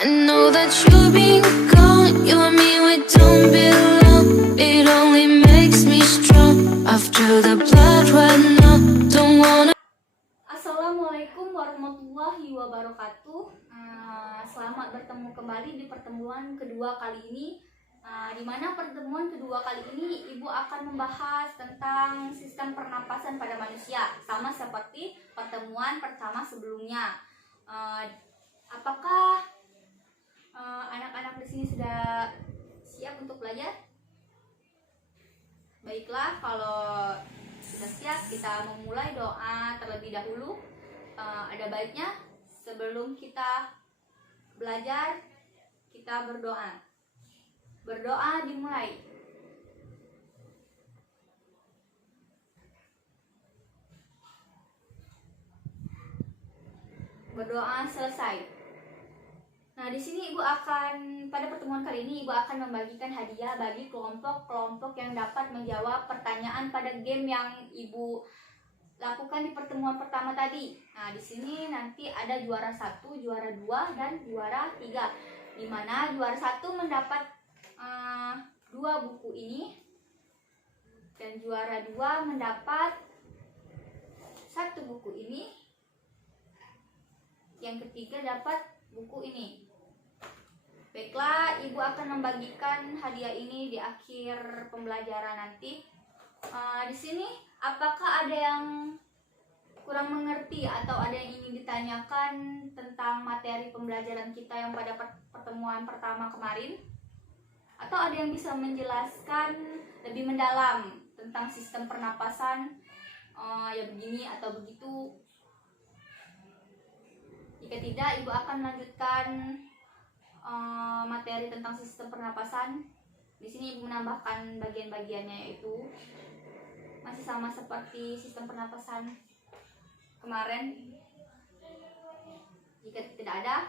I know that you've been gone, you and me, we don't belong. It only makes me strong after the blood right now. Don't wanna. Assalamualaikum warahmatullahi wabarakatuh. Selamat bertemu kembali di pertemuan kedua kali ini. Di mana pertemuan kedua kali ini Ibu akan membahas tentang sistem pernapasan pada manusia, sama seperti pertemuan pertama sebelumnya. Apakah anak-anak di sini sudah siap untuk belajar? Baiklah, kalau sudah siap, kita memulai doa terlebih dahulu. Ada baiknya sebelum kita belajar, kita berdoa. Berdoa dimulai. Berdoa selesai. Nah, di sini Ibu akan, pada pertemuan kali ini Ibu akan membagikan hadiah bagi kelompok-kelompok yang dapat menjawab pertanyaan pada game yang Ibu lakukan di pertemuan pertama tadi. Nah, di sini nanti ada juara 1, juara 2, dan juara 3. Di mana juara 1 mendapat 2 buku ini, dan juara 2 mendapat 1 buku ini, yang ketiga dapat buku ini. Baiklah, Ibu akan membagikan hadiah ini di akhir pembelajaran nanti. Di sini apakah ada yang kurang mengerti atau ada yang ingin ditanyakan tentang materi pembelajaran kita yang pada pertemuan pertama kemarin? Atau ada yang bisa menjelaskan lebih mendalam tentang sistem pernapasan, ya begini atau begitu? Jika tidak, Ibu akan melanjutkan materi tentang sistem pernapasan. Di sini Ibu menambahkan bagian-bagiannya, yaitu masih sama seperti sistem pernapasan kemarin. Jika tidak ada,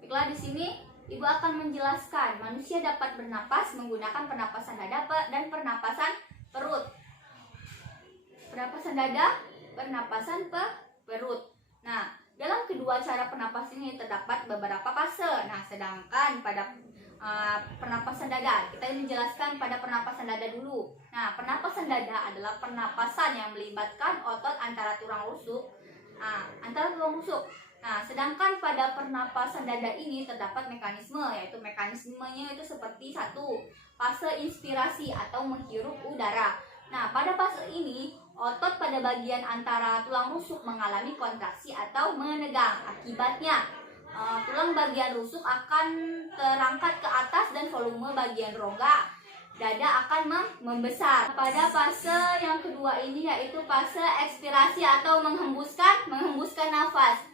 baiklah, di sini Ibu akan menjelaskan manusia dapat bernapas menggunakan pernapasan dada dan pernapasan perut. Pernapasan dada, pernapasan perut. Nah, dalam kedua cara pernapasan ini terdapat beberapa fase. Nah, sedangkan pada pernapasan dada, kita menjelaskan pada pernapasan dada dulu. Nah, pernapasan dada adalah pernapasan yang melibatkan otot antara tulang rusuk. Nah, sedangkan pada pernapasan dada ini terdapat mekanisme, yaitu mekanismenya itu seperti 1. Fase inspirasi atau menghirup udara. Nah, pada fase ini otot pada bagian antara tulang rusuk mengalami kontraksi atau menegang. Akibatnya, tulang bagian rusuk akan terangkat ke atas dan volume bagian rongga dada akan membesar. Pada fase yang kedua ini yaitu fase ekspirasi atau menghembuskan nafas.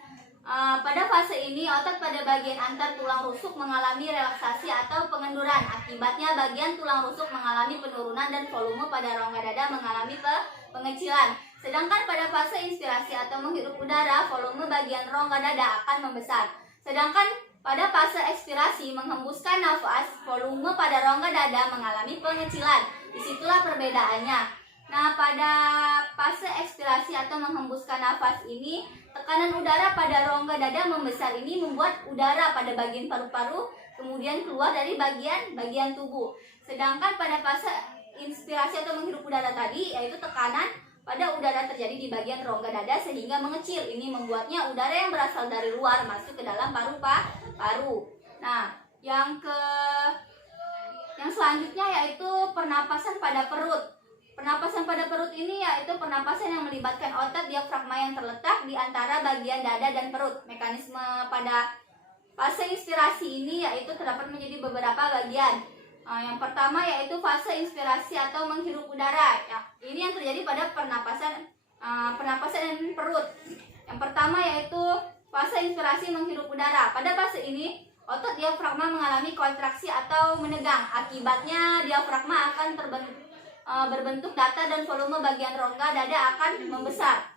Pada fase ini otot pada bagian antar tulang rusuk mengalami relaksasi atau pengenduran. Akibatnya bagian tulang rusuk mengalami penurunan dan volume pada rongga dada mengalami pengecilan. Sedangkan pada fase inspirasi atau menghirup udara, volume bagian rongga dada akan membesar. Sedangkan pada fase ekspirasi menghembuskan nafas, volume pada rongga dada mengalami pengecilan. Disitulah perbedaannya. Nah, pada fase ekspirasi atau menghembuskan nafas ini, tekanan udara pada rongga dada membesar ini membuat udara pada bagian paru-paru kemudian keluar dari bagian tubuh. Sedangkan pada fase inspirasi atau menghirup udara tadi, yaitu tekanan pada udara terjadi di bagian rongga dada sehingga mengecil. Ini membuatnya udara yang berasal dari luar masuk ke dalam paru-paru. Nah, yang selanjutnya yaitu pernapasan pada perut. Pernapasan pada perut ini yaitu pernapasan yang melibatkan otot diafragma yang terletak di antara bagian dada dan perut. Mekanisme pada fase inspirasi ini yaitu terdapat menjadi beberapa bagian. Yang pertama yaitu fase inspirasi atau menghirup udara. Ya, ini yang terjadi pada pernapasan perut. Yang pertama yaitu fase inspirasi menghirup udara. Pada fase ini otot diafragma mengalami kontraksi atau menegang. Akibatnya diafragma akan berbentuk datar dan volume bagian rongga dada akan membesar.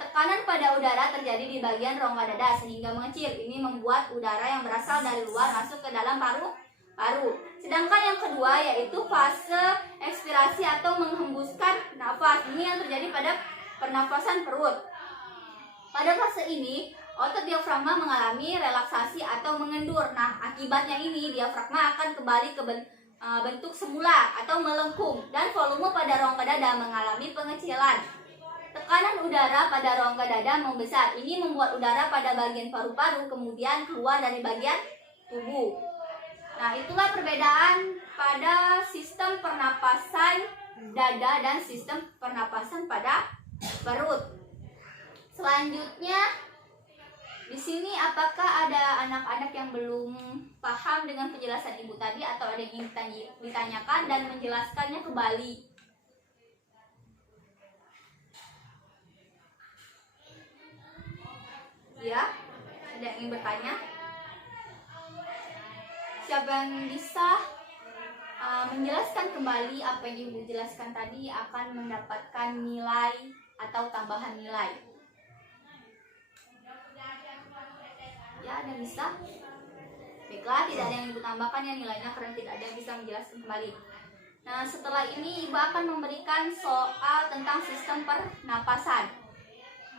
Tekanan pada udara terjadi di bagian rongga dada sehingga mengecil. Ini membuat udara yang berasal dari luar masuk ke dalam paru. Sedangkan yang kedua yaitu fase ekspirasi atau menghembuskan nafas. Ini yang terjadi pada pernafasan perut. Pada fase ini otot diafragma mengalami relaksasi atau mengendur. Nah, akibatnya ini diafragma akan kembali ke bentuk semula atau melengkung, dan volume pada rongga dada mengalami pengecilan. Tekanan udara pada rongga dada membesar. Ini membuat udara pada bagian paru-paru kemudian keluar dari bagian tubuh. Nah, itulah perbedaan pada sistem pernapasan dada dan sistem pernapasan pada perut. Selanjutnya, di sini apakah ada anak-anak yang belum paham dengan penjelasan ibu tadi, atau ada yang ingin ditanyakan dan menjelaskannya kembali? Ya, ada yang ingin bertanya? Siapa yang bisa menjelaskan kembali apa yang ibu jelaskan tadi akan mendapatkan nilai atau tambahan nilai. Ya, ada yang bisa? Baiklah, tidak ada yang ibu tambahkan ya nilainya karena tidak ada yang bisa menjelaskan kembali. Nah, setelah ini ibu akan memberikan soal tentang sistem pernapasan.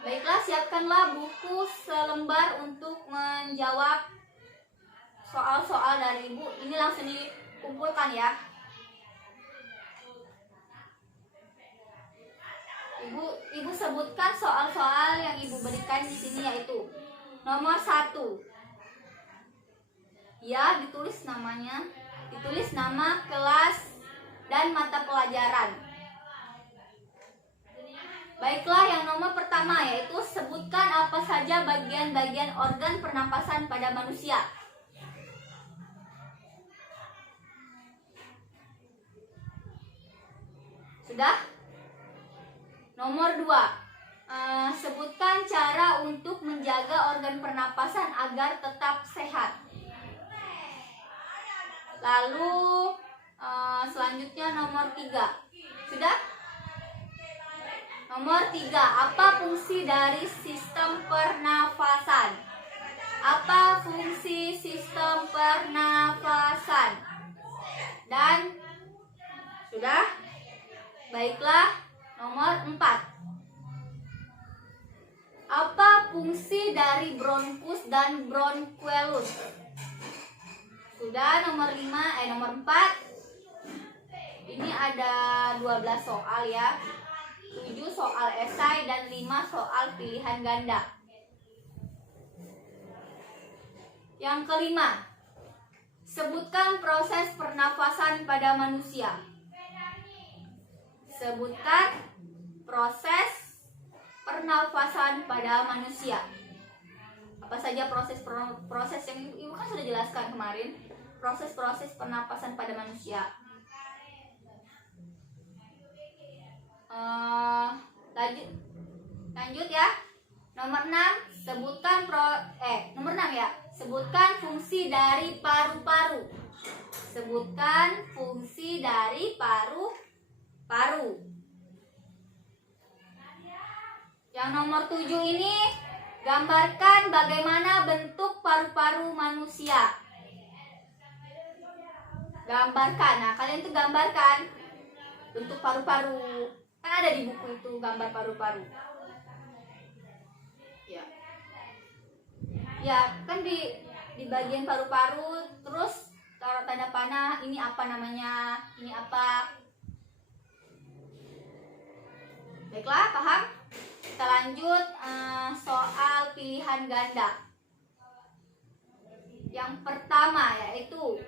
Baiklah, siapkanlah buku selembar untuk menjawab soal-soal dari ibu. Ini langsung dikumpulkan ya. Ibu sebutkan soal-soal yang ibu berikan di sini, yaitu nomor 1. Ya, ditulis namanya, ditulis nama kelas dan mata pelajaran. Baiklah, yang nomor pertama yaitu sebutkan apa saja bagian-bagian organ pernapasan pada manusia. Sudah? Nomor 2. Sebutkan cara untuk menjaga organ pernapasan agar tetap sehat. Lalu selanjutnya nomor 3. Sudah? Nomor 3. Apa fungsi dari sistem pernafasan? Apa fungsi sistem pernafasan? Dan sudah? Baiklah, nomor 4. Apa fungsi dari bronkus dan bronkuelus? Sudah. Nomor 4. Ini ada 12 soal ya. 7 soal esai dan 5 soal pilihan ganda. Yang kelima, sebutkan proses pernafasan pada manusia. Sebutkan proses pernafasan pada manusia. Apa saja proses yang ibu kan sudah jelaskan kemarin, proses-proses pernapasan pada manusia. Lanjut ya. Nomor 6, sebutkan nomor 6 ya. Sebutkan fungsi dari paru-paru. Sebutkan fungsi dari paru-paru. Yang nomor 7 ini, gambarkan bagaimana bentuk paru-paru manusia. Gambarkan. Nah, kalian tuh gambarkan bentuk paru-paru. Kan ada di buku itu gambar paru-paru. Ya. Ya, kan di bagian paru-paru, terus taruh tanda panah, ini apa namanya, ini apa. Baiklah, paham? Kita lanjut soal pilihan ganda. Yang pertama yaitu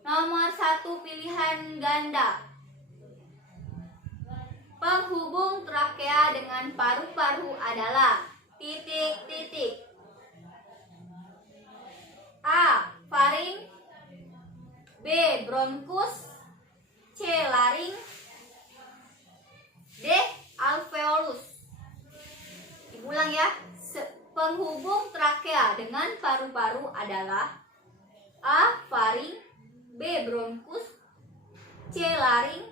nomor 1 pilihan ganda. Penghubung trakea dengan paru-paru adalah titik-titik. A. Faring, B. Bronkus, C. Laring, D. Alveolus. Diulang ya. Penghubung trakea dengan paru-paru adalah A. Faring, B. Bronkus, C. Laring,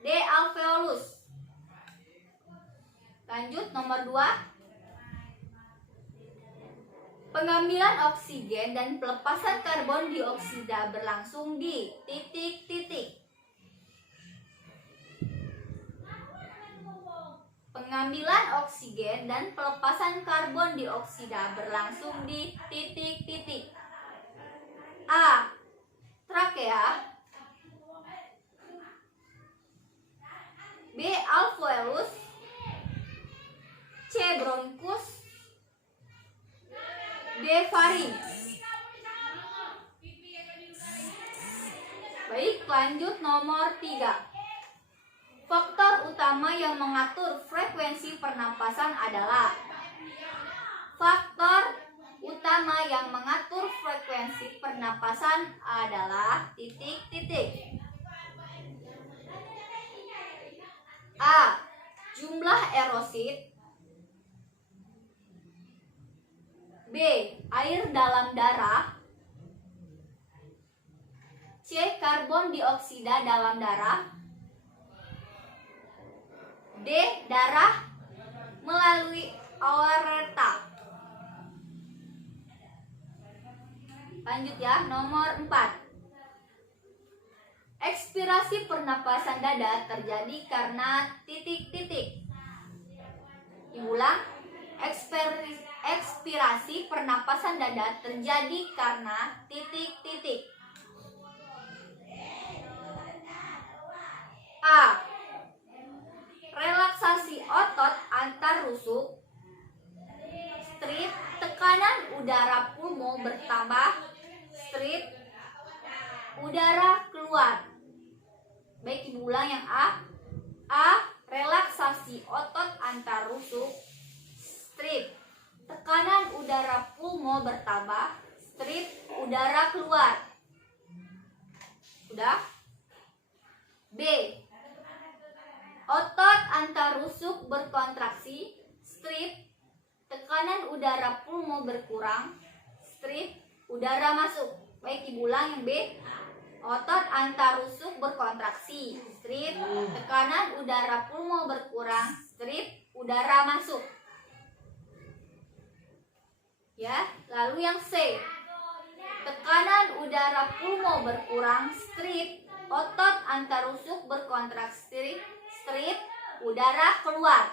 D. Alveolus. Lanjut nomor 2. Pengambilan oksigen dan pelepasan karbon dioksida berlangsung di titik-titik. Pengambilan oksigen dan pelepasan karbon dioksida berlangsung di titik-titik. A. Trakea. B. Alveolus. C. Bronkus. D. Farinx. Baik, lanjut nomor 3. Faktor utama yang mengatur frekuensi pernapasan adalah faktor utama yang mengatur frekuensi pernapasan adalah titik-titik. A. Jumlah erosit. B. Air dalam darah. C. Karbon dioksida dalam darah. D. Darah melalui aorta. Lanjut ya, nomor 4. Ekspirasi pernapasan dada terjadi karena titik-titik. Diulang, ekspirasi pernapasan dada terjadi karena titik-titik. A. Relaksasi otot antar rusuk. Strip, tekanan udara pulmo bertambah. Strip, udara keluar. Baik, ibu ulang yang A. A. Relaksasi otot antar rusuk. Strip, tekanan udara pulmo bertambah. Strip, udara keluar. Udah? B. Otot antar rusuk berkontraksi. Strip, tekanan udara pulmo berkurang. Strip, udara masuk. Baik, ibu ulang yang B. Otot antar rusuk berkontraksi. Strip, tekanan udara pulmo berkurang. Strip, udara masuk. Ya, lalu yang C. Tekanan udara pulmo berkurang. Strip, otot antar rusuk berkontraksi. Strip, udara keluar.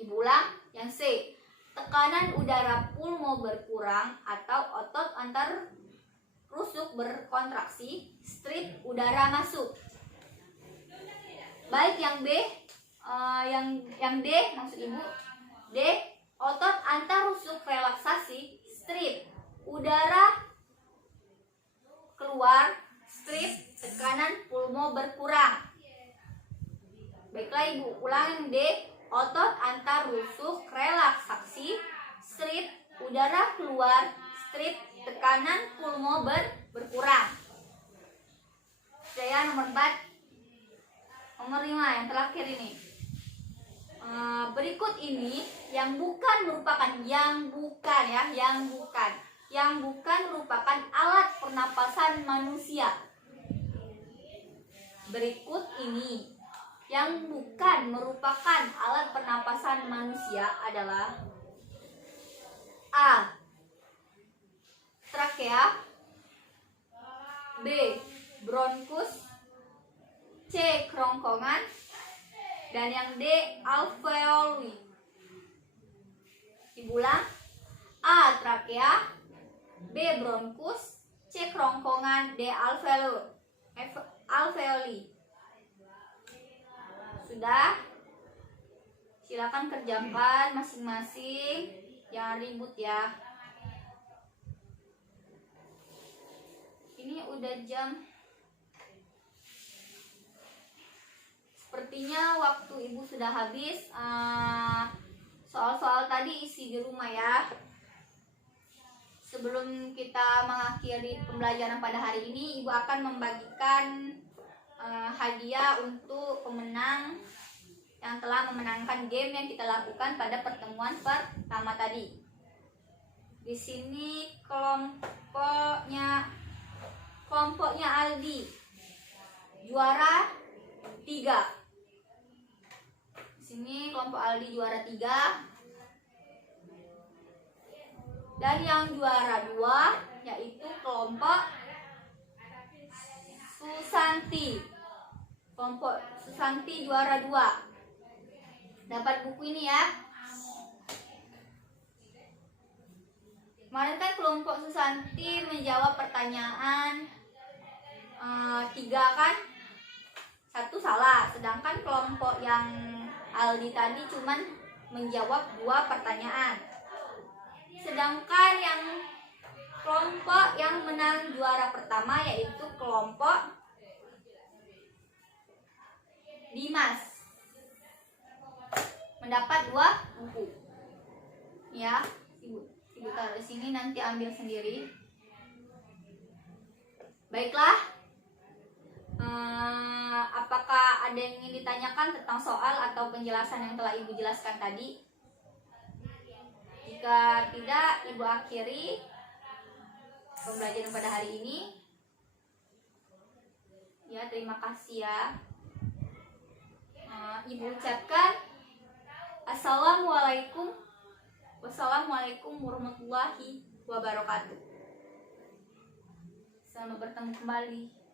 Ibu ulang yang C. Tekanan udara pulmo berkurang atau otot antar rusuk berkontraksi. Strip, udara masuk. Baik, yang B, yang D maksud ibu. D. Otot antar rusuk relaksasi. Strip, udara keluar. Strip, tekanan pulmo berkurang. Baiklah, ibu ulang yang D. Otot antar rusuk relaksasi. Strip, udara keluar. Strip, tekanan pulmo berkurang. Saya nomor 4. Nomor 5 yang terakhir ini. Berikut ini yang bukan merupakan merupakan alat pernapasan manusia. Berikut ini yang bukan merupakan alat pernapasan manusia adalah A. Trakea. B. Bronkus. C. Kerongkongan. Dan yang D. Alveoli. Diulang. A. Trakea. B. Bronkus. C. Kerongkongan. D. Alveoli. Sudah? Silakan kerjakan masing-masing. Jangan ribut ya. Ini udah jam. Sepertinya waktu ibu sudah habis. Soal-soal tadi isi di rumah ya. Sebelum kita mengakhiri pembelajaran pada hari ini, ibu akan membagikan hadiah untuk pemenang yang telah memenangkan game yang kita lakukan pada pertemuan pertama tadi. Di sini kelompoknya Aldi juara 3. Di sini kelompok Aldi juara 3. Dan yang juara 2 yaitu kelompok Susanti. Kelompok Susanti juara 2. Dapat buku ini ya. Kemarin kan kelompok Susanti menjawab pertanyaan 3 kan, 1 salah. Sedangkan kelompok yang Aldi tadi cuman menjawab 2 pertanyaan. Sedangkan yang kelompok yang menang juara pertama yaitu kelompok Dimas, mendapat 2 buku. Ya, Ibu taruh di sini, nanti ambil sendiri. Baiklah. Apakah ada yang ingin ditanyakan tentang soal atau penjelasan yang telah Ibu jelaskan tadi? Jika tidak, Ibu akhiri pembelajaran pada hari ini. Ya, terima kasih ya. Ibu ucapkan Wassalamualaikum warahmatullahi wabarakatuh. Selamat bertemu kembali.